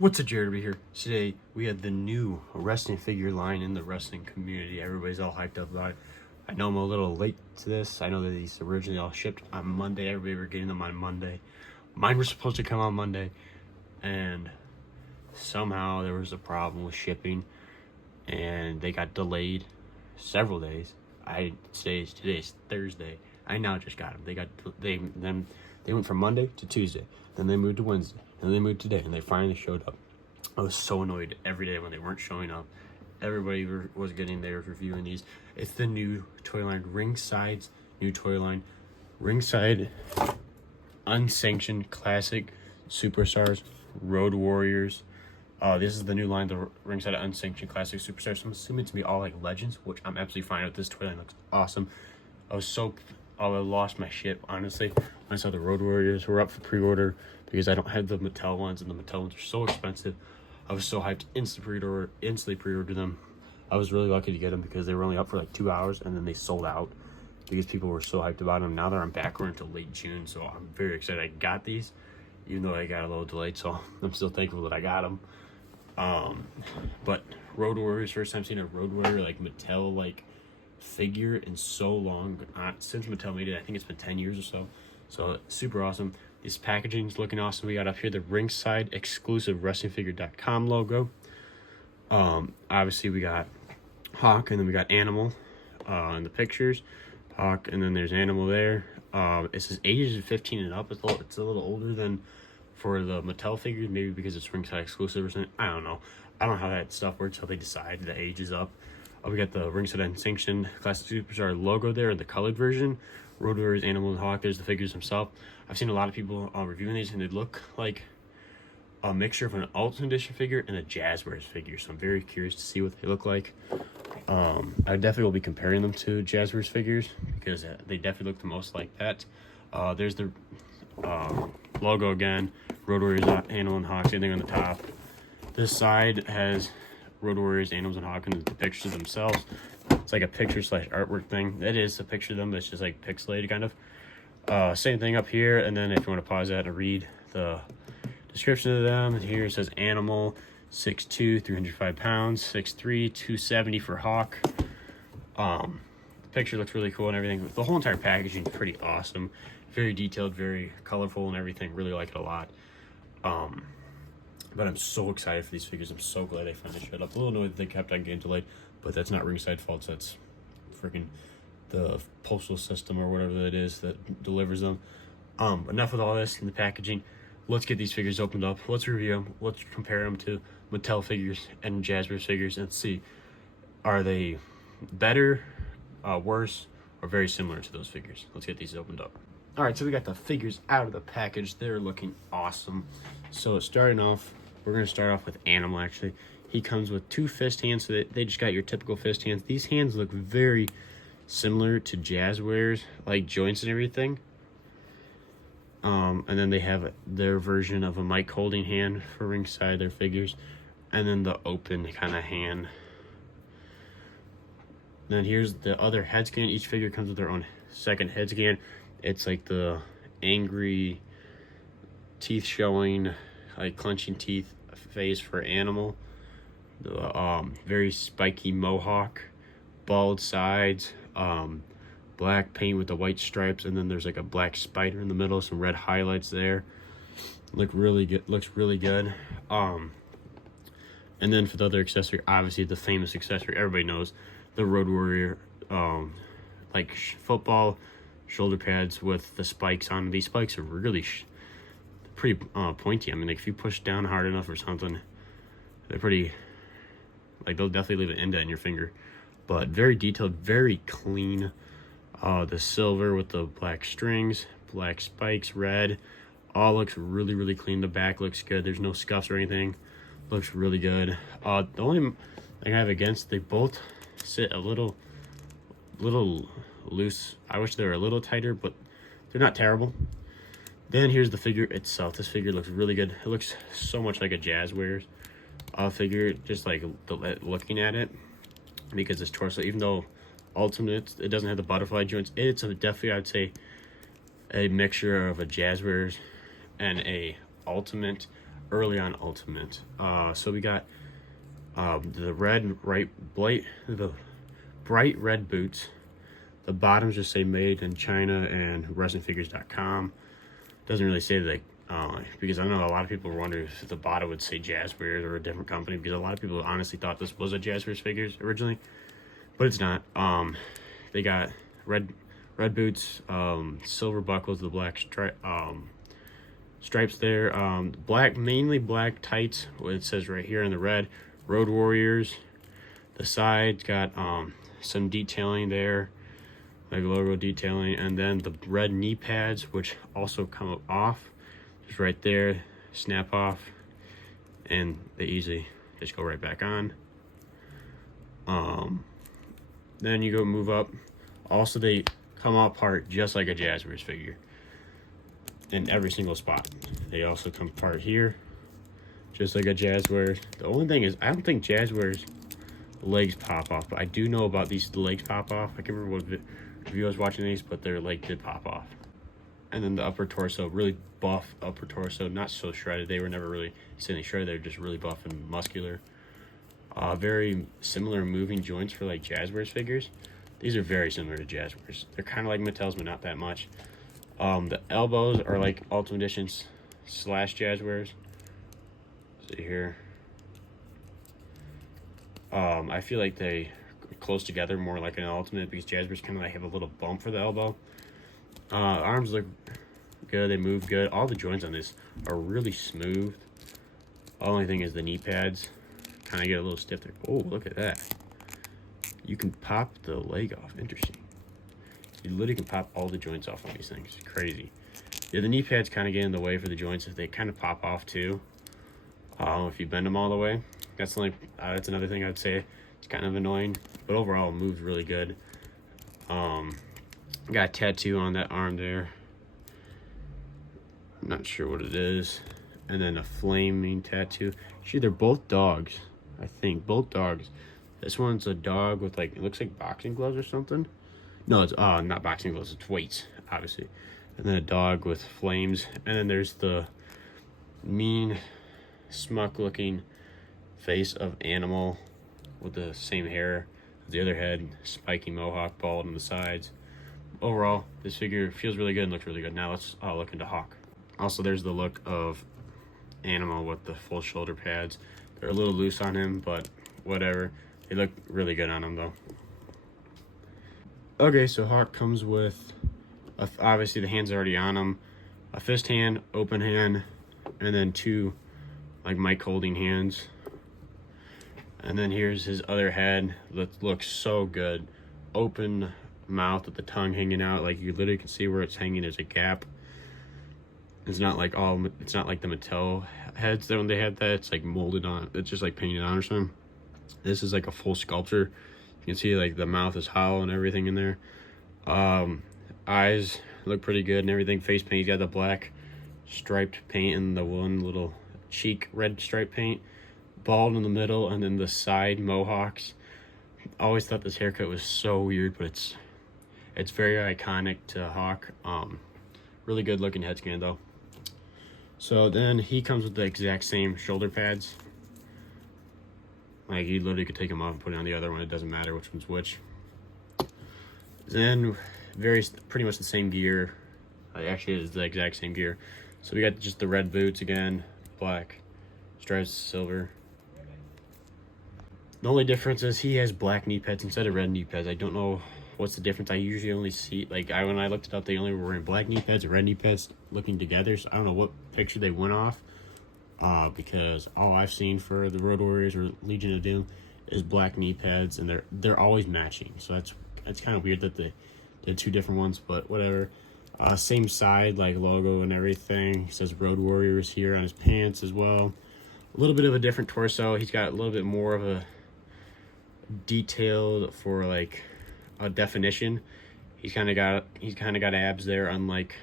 What's up, Jared over here? Today we had the new wrestling figure line in the wrestling community. Everybody's all hyped up about it. I know I'm a little late to this. I know that these originally all shipped on Monday. Everybody were getting them on Monday. Mine were supposed to come on Monday, and somehow there was a problem with shipping, and they got delayed several days. Today's Thursday. I now just got them. They went from Monday to Tuesday, then they moved to Wednesday, and they moved today, and they finally showed up. I was so annoyed every day when they weren't showing up. Everybody was getting theirs, reviewing these. It's the new toy line, Ringside's new toy line. Ringside Unsanctioned Classic Superstars, Road Warriors. This is the new line, the Ringside Unsanctioned Classic Superstars. So I'm assuming to be all like legends, which I'm absolutely fine with. This toy line looks awesome. I lost my shit, honestly, when I saw the Road Warriors were up for pre-order because I don't have the Mattel ones, and the Mattel ones are so expensive. I was so hyped, instantly pre-ordered them. I was really lucky to get them because they were only up for like 2 hours, and then they sold out because people were so hyped about them. Now they're on back order until late June, so I'm very excited I got these, even though I got a little delayed, so I'm still thankful that I got them. But Road Warriors, first time seeing a Road Warrior, like Mattel, like figure in so long, since Mattel made it. I think it's been 10 years or so super awesome. This packaging's looking awesome. We got up here the Ringside exclusive wrestlingfigure.com logo. Obviously we got Hawk, and then we got Animal in the pictures. Hawk, and then there's Animal there. It says ages 15 and up. It's a little older than for the Mattel figures, maybe because it's Ringside exclusive or something. I don't know how that stuff works, how they decide the age is up. We got the Ringside Unsanctioned Classic Superstar logo there in the colored version. Road Warriors, Animal, and Hawk. There's the figures themselves. I've seen a lot of people reviewing these, and they look like a mixture of an Ultimate Edition figure and a Jazzwares figure. So I'm very curious to see what they look like. I definitely will be comparing them to Jazzwares figures because they definitely look the most like that. There's the logo again. Road Warriors, Animal, and Hawk. Same thing on the top. This side has Road Warriors, Animals, and Hawk, and the pictures themselves. It's like a picture / artwork thing. It is a picture of them, but it's just like pixelated kind of. Same thing up here, and then if you want to pause that and read the description of them, here it says Animal 6'2", 305 pounds, 6'3", 270 for Hawk. The picture looks really cool and everything. The whole entire packaging is pretty awesome. Very detailed, very colorful and everything. Really like it a lot. But I'm so excited for these figures. I'm so glad they finally showed up. A little annoyed that they kept on getting delayed, but that's not Ringside fault. That's freaking the postal system or whatever it is that delivers them. Enough with all this in the packaging. Let's get these figures opened up. Let's review them. Let's compare them to Mattel figures and Jazzwares figures and see, are they better, worse, or very similar to those figures. Let's get these opened up. All right, so we got the figures out of the package. They're looking awesome. So starting off, we're going to start off with Animal, actually. He comes with 2 fist hands, so they just got your typical fist hands. These hands look very similar to Jazzwares, like joints and everything. And then they have their version of a mic holding hand for Ringside, their figures. And then the open kind of hand. Then here's the other head scan. Each figure comes with their own second head scan. It's like the angry teeth showing, like clenching teeth face for Animal. The very spiky mohawk, bald sides, black paint with the white stripes, and then there's like a black spider in the middle, some red highlights there. Looks really good. And then for the other accessory, obviously the famous accessory everybody knows, the Road Warrior, like football shoulder pads with the spikes on. These spikes are really pretty pointy. I mean, like if you push down hard enough or something, they're pretty, like they'll definitely leave an indent in your finger. But very detailed, very clean. The silver with the black strings, black spikes, red, all looks really clean. The back looks good. There's no scuffs or anything. Looks really good. The only thing I have against, they both sit a little loose. I wish they were a little tighter, but they're not terrible. Then here's the figure itself. This figure looks really good. It looks so much like a Jazzwares figure, just like looking at it, because it's torso, even though Ultimate, it doesn't have the butterfly joints. It's definitely, I'd say, a mixture of a Jazzwares and a Ultimate. early on Ultimate. So we got the bright red boots. The bottoms just say made in China and wrestlingfigures.com. Doesn't really say that, because I know a lot of people wonder if the bottom would say Jazzwares or a different company, because a lot of people honestly thought this was a Jazzwares figures originally, but it's not. They got red boots, silver buckles, the black stripes there, mainly black tights, what it says right here in the red. Road Warriors. The sides got some detailing there, like logo detailing, and then the red knee pads, which also come off, just right there, snap off, and they easily just go right back on. Then you go move up. Also, they come apart just like a Jazzwares figure in every single spot. They also come apart here, just like a Jazzwares. The only thing is, I don't think Jazzwares legs pop off, but I do know about these legs pop off. I can't remember what review I was watching these, but their leg did pop off. And then the upper torso, really buff upper torso, not so shredded. They were never really insanely shredded. They're just really buff and muscular. Very similar moving joints for like Jazzwares figures. These are very similar to Jazzwares. They're kind of like Mattel's, but not that much. The elbows are like Ultimate Editions / Jazzwares. See here. I feel like they close together more like an Ultimate, because Jazzwares kind of like have a little bump for the elbow. Arms look good. They move good. All the joints on this are really smooth. Only thing is the knee pads kind of get a little stiff there. Oh, look at that. You can pop the leg off. Interesting. You literally can pop all the joints off on these things. It's crazy. Yeah, the knee pads kind of get in the way for the joints. If they kind of pop off too. If you bend them all the way. That's that's another thing I'd say. It's kind of annoying, but overall it moves really good. Got a tattoo on that arm there. I'm not sure what it is. And then a flaming tattoo. Actually, they're both dogs. I think both dogs. This one's a dog with like, it looks like boxing gloves or something. No, it's not boxing gloves. It's weights, obviously. And then a dog with flames. And then there's the mean, smuck-looking face of animal with the same hair as the other head, spiky mohawk, bald on the sides. Overall, this figure feels really good and looks really good. Now let's look into Hawk. Also, there's the look of animal with the full shoulder pads. They're a little loose on him, but whatever. They look really good on him though. Okay, so Hawk comes with obviously the hands are already on him, a fist hand, open hand, and then two like mic holding hands. And then here's his other head that looks so good. Open mouth with the tongue hanging out, like you literally can see where it's hanging. There's a gap. It's not like the Mattel heads that when they had that, it's like molded on. It's just like painted on or something. This is like a full sculpture. You can see like the mouth is hollow and everything in there. Eyes look pretty good and everything. Face paint, he's got the black striped paint and the one little cheek red striped paint. Bald in the middle, and then the side mohawks. Always thought this haircut was so weird, but it's very iconic to Hawk. Really good looking head scan though. So then he comes with the exact same shoulder pads. Like you literally could take them off and put it on the other one. It doesn't matter which one's which. Then pretty much the same gear. Actually, it's the exact same gear. So we got just the red boots again, black stripes, silver. The only difference is he has black knee pads instead of red knee pads. I don't know what's the difference. I usually only see, when I looked it up, they only were wearing black knee pads and red knee pads looking together. So I don't know what picture they went off, because all I've seen for the Road Warriors or Legion of Doom is black knee pads, and they're always matching. So that's kind of weird that they did two different ones, but whatever. Same side, like logo and everything. It says Road Warriors here on his pants as well. A little bit of a different torso. He's got a little bit more of a detailed for like a definition. He's kind of got abs there, unlike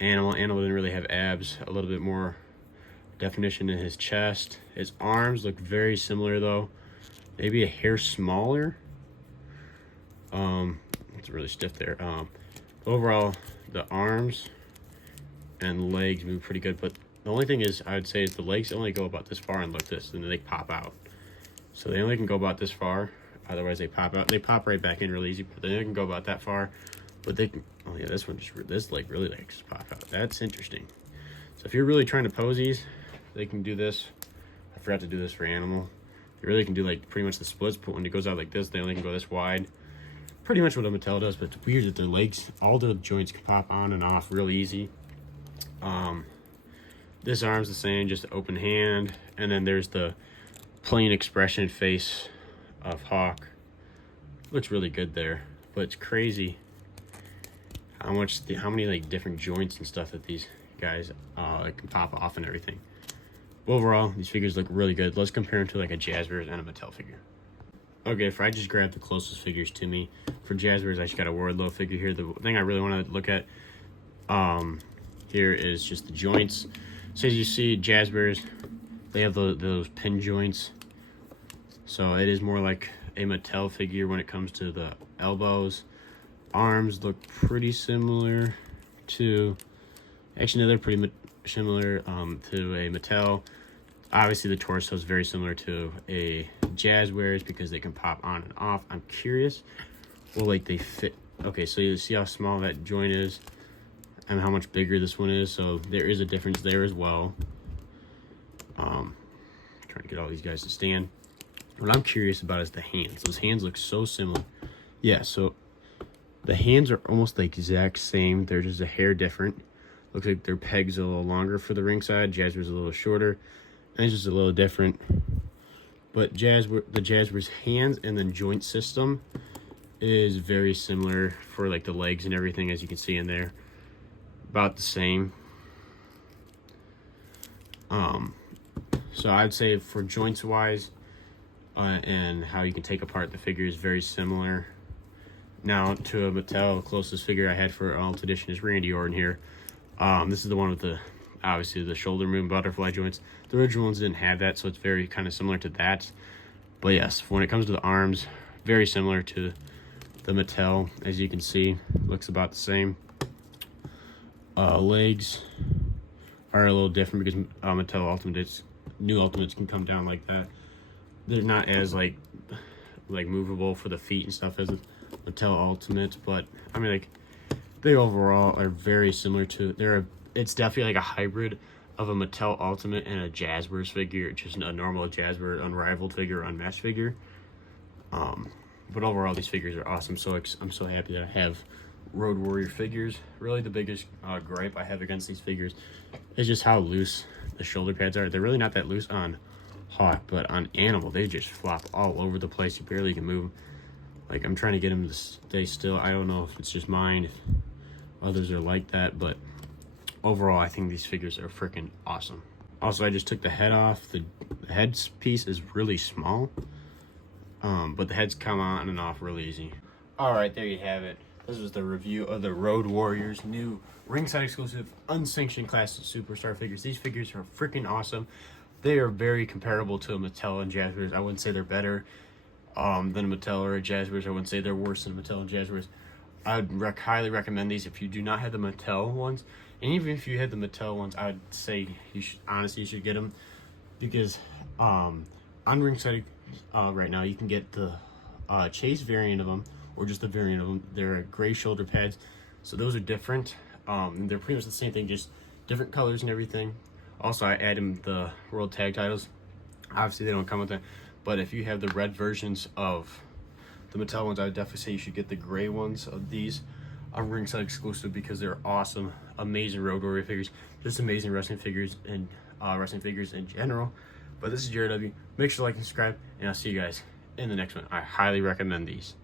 Animal didn't really have abs. A little bit more definition in his chest. His arms look very similar though, maybe a hair smaller. It's really stiff there. Overall the arms and legs move pretty good, but The only thing is, I would say, is the legs only go about this far, and look this, and then they pop out. So they only can go about this far, otherwise they pop out. They pop right back in real easy, but they only can go about that far. But they can, oh yeah, this leg really likes to pop out. That's interesting. So if you're really trying to pose these, they can do this. I forgot to do this for animal. They really can do like pretty much the splits, but when it goes out like this, they only can go this wide. Pretty much what a Mattel does, but it's weird that their legs, all the joints can pop on and off real easy. This arm's the same, just open hand, and then there's the plain expression face of Hawk. Looks really good there, but it's crazy how many like different joints and stuff that these guys like can pop off and everything. Overall, these figures look really good. Let's compare them to like a Jazzbears and a Mattel figure. Okay, if I just grab the closest figures to me, for Jazzbears, I just got a Wardlow figure here. The thing I really want to look at here is just the joints. So as you see, Jazzbears, they have those pin joints. So it is more like a Mattel figure when it comes to the elbows. Arms look pretty similar to, actually no, they're pretty similar to a Mattel. Obviously the torso is very similar to a Jazzbears because they can pop on and off. I'm curious, well, like they fit. Okay, so you see how small that joint is and how much bigger this one is. So there is a difference there as well. Trying to get all these guys to stand. What I'm curious about is the hands. Those hands look so similar. Yeah, so the hands are almost the exact same. They're just a hair different. Looks like their pegs a little longer for the ringside. Jazzbears a little shorter. And it's just a little different. But the Jazzbears hands and then joint system is very similar for like the legs and everything, as you can see in there. About the same. So I'd say for joints wise and how you can take apart the figure is very similar. Now to a Mattel, closest figure I had for Ultimate Edition is Randy Orton here. This is the one with the, obviously, the shoulder moon butterfly joints. The original ones didn't have that, so it's very kind of similar to that. But yes, when it comes to the arms, very similar to the Mattel, as you can see. Looks about the same. Legs are a little different because Mattel Ultimates, new Ultimates can come down like that. They're not as like movable for the feet and stuff as Mattel Ultimates, but I mean, like, they overall are very similar to, it's definitely like a hybrid of a Mattel Ultimate and a Jazzbears figure, just a normal Jazzbears unrivaled figure, unmatched figure. But overall, these figures are awesome. So I'm so happy that I have Road Warrior figures. Really, the biggest gripe I have against these figures is just how loose the shoulder pads are. They're really not that loose on Hawk, but on Animal, they just flop all over the place. You barely can move. Like, I'm trying to get them to stay still. I don't know if it's just mine, if others are like that, but overall, I think these figures are freaking awesome. Also, I just took the head off. The head piece is really small, but the heads come on and off really easy. All right, there you have it. This was the review of the Road Warriors new ringside exclusive unsanctioned classic superstar figures. These figures are freaking awesome. They are very comparable to a Mattel and Jazzbears. I wouldn't say they're better than a Mattel or a Jazzbears. I wouldn't say they're worse than a Mattel and Jazzbears. I would highly recommend these if you do not have the Mattel ones. And even if you had the Mattel ones, I would say you should get them, because on ringside right now you can get the Chase variant of them, or just the variant of them. They're gray shoulder pads, so those are different. They're pretty much the same thing, just different colors and everything. Also, I added the World Tag Titles. Obviously, they don't come with that, but if you have the red versions of the Mattel ones, I would definitely say you should get the gray ones of these on ringside exclusive, because they're awesome, amazing Road Warrior figures, just amazing wrestling figures and wrestling figures in general. But this is Jared W. Make sure to like and subscribe, and I'll see you guys in the next one. I highly recommend these.